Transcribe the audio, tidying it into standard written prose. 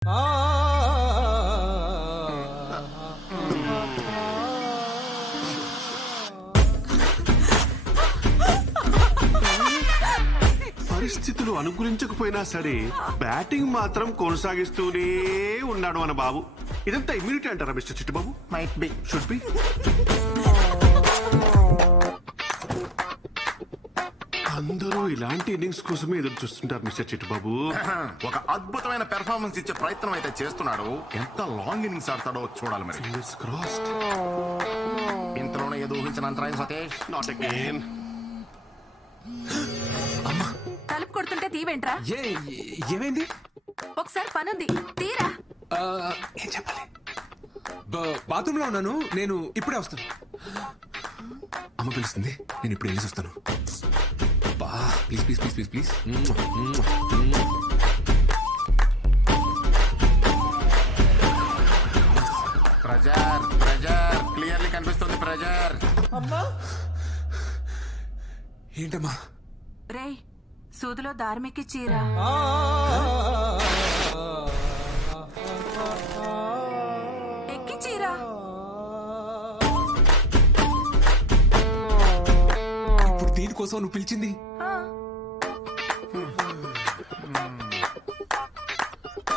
పరిస్థితులు అనుకూలించకపోయినా సరే బ్యాటింగ్ మాత్రం కొనసాగిస్తూనే ఉన్నాడు మన బాబు. ఇదంతా ఇమ్యూనిటీ అంటారా mister Chittubabu? Might be, should be. అందరూ ఇలాంటి ఇన్నింగ్స్ కోసమే ఎదురు చూస్తుంటారు మిస్టర్ చిట్టుబాబు. ఒక అద్భుతమైన పెర్ఫార్మెన్స్ ఇచ్చే ప్రయత్నం అయితే చేస్తున్నాడు. ఎంత లాంగ్ ఇన్నింగ్స్ ఆడతాడో చూడాలి మరి. Fingers crossed. ఇంతలోనే ఏదో ఊహించిన అంతరాయం సతీష్. Not again. తలుపు కొడుతుంటే తీవేంట్రా? ఏమైంది? ఒకసారి పనుంది, తీరా. ఏం చెప్పాలి? బాత్రూమ్ లో ఉన్నాను, నేను ఇప్పుడే వస్తాను. అమ్మ పిలుస్తుంది, నేను ఇప్పుడు వెళ్ళేసి వస్తాను. Please please please please please. Pressure pressure clearly కనిపిస్తుంది ప్రెజర్. ఏంటమ్మా? రేయ్, సూదిలో దారిమెక్కి చీరా. ఎక్కి చీరా. ఇప్పుడు దీనికోసం నువ్వు పిలిచింది?